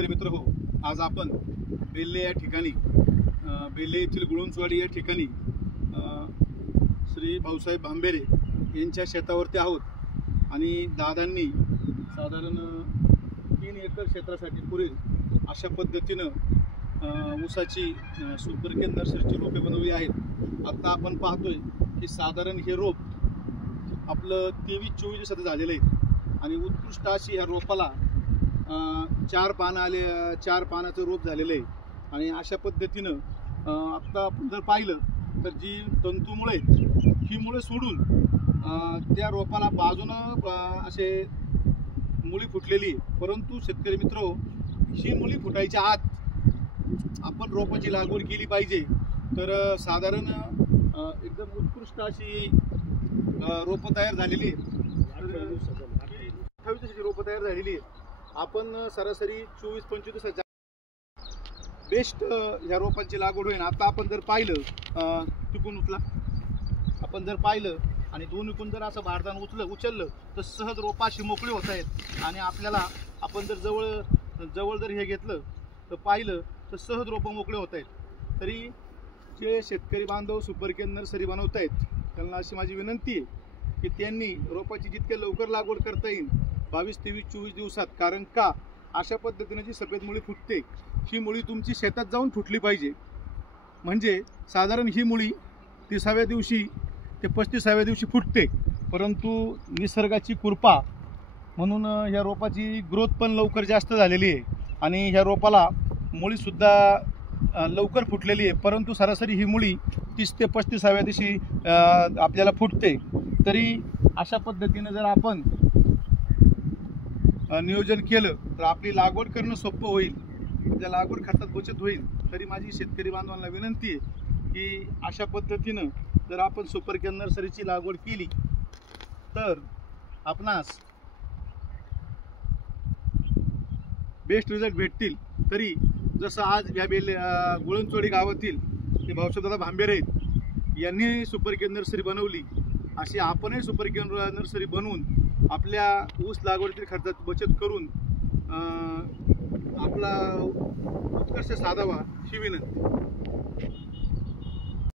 शेतकरी मित्र हो, आज आपण बेल्ले या ठिकाणी बेल्ले येथील गुळुंचवाडी या ठिकाणी श्री भाऊसाहेब भांबेरे यांच्या शेतावरती आहोत आणि दादांनी साधारण 3 एकर क्षेत्रासाठी पुरेल अशा पद्धतीनं ऊसाची सुपरकेन नर्सरीची रोपे बनवली आहेत। आता आपण पाहतोय की साधारण हे रोप आपलं 23-24 दिवसाचं झालेलं आहे आणि उत्कृष्ट अशी ह्या रोपाला 4 पानं आले, 4 पानाचं रोप झालेलं आहे आणि अशा पद्धतीनं आता आपण जर पाहिलं तर जी तंतुमुळे ही मुळे सोडून त्या रोपाला बाजूनं असे मुळी फुटलेली आहे। परंतु शेतकरी मित्र, ही मुळी फुटायच्या आत आपण रोपाची लागवड केली पाहिजे तर साधारण एकदम उत्कृष्ट अशी रोपं तयार झालेली आहे। 28 दिवसाची रोपं तयार झालेली आहे। आपण सरासरी 24-25 दिवसाच्या बेस्ट ह्या रोपांची लागवड होईल। आता आपण जर पाहिलं तिकून उचला, आपण जर पाहिलं आणि दोन्हीकून जर असं भारदान उचललं तर सहज रोपाशी मोकळी होत आहेत आणि आपल्याला आपण जर जवळ जर हे घेतलं तर पाहिलं तर सहज रोपं मोकळे होत आहेत। तरी जे शेतकरी बांधव सुपरकेन नर्सरी बनवत आहेत त्यांना अशी माझी विनंती आहे की त्यांनी रोपाची जितके लवकर लागवड करता येईल 22-23-24 दिवसात, कारण का अशा पद्धतीने जी सफेद मुळी फुटते ही मुळी तुमची शेतात जाऊन फुटली पाहिजे। म्हणजे साधारण ही मुळी 30व्या दिवशी ते 35व्या दिवशी फुटते, परंतु निसर्गाची कृपा म्हणून ह्या रोपाची ग्रोथ पण लवकर जास्त झालेली आहे आणि ह्या रोपाला मुळीसुद्धा लवकर फुटलेली आहे। परंतु सरासरी ही मुळी 30 ते 35व्या दिवशी आपल्याला फुटते। तरी अशा पद्धतीने जर आपण नियोजन केलं तर आपली लागवड करणं सोपं होईल, आपल्या लागवड खर्चात बचत होईल। तरी माझी शेतकरी बांधवांना विनंती आहे की अशा पद्धतीनं जर आपण सुपरकेन नर्सरीची लागवड केली तर आपणास बेस्ट रिझल्ट भेटतील। तरी जसं आज या गुळुंचवाडी गावातील ते भाऊसाहेब भांबेरे यांनी सुपरकेन नर्सरी बनवली, अशी आपणही सुपरकेन नर्सरी बनवून आपल्या ऊस लागवडीतील खर्चात बचत करून आपला उत्कर्ष साधावा ही विनंती।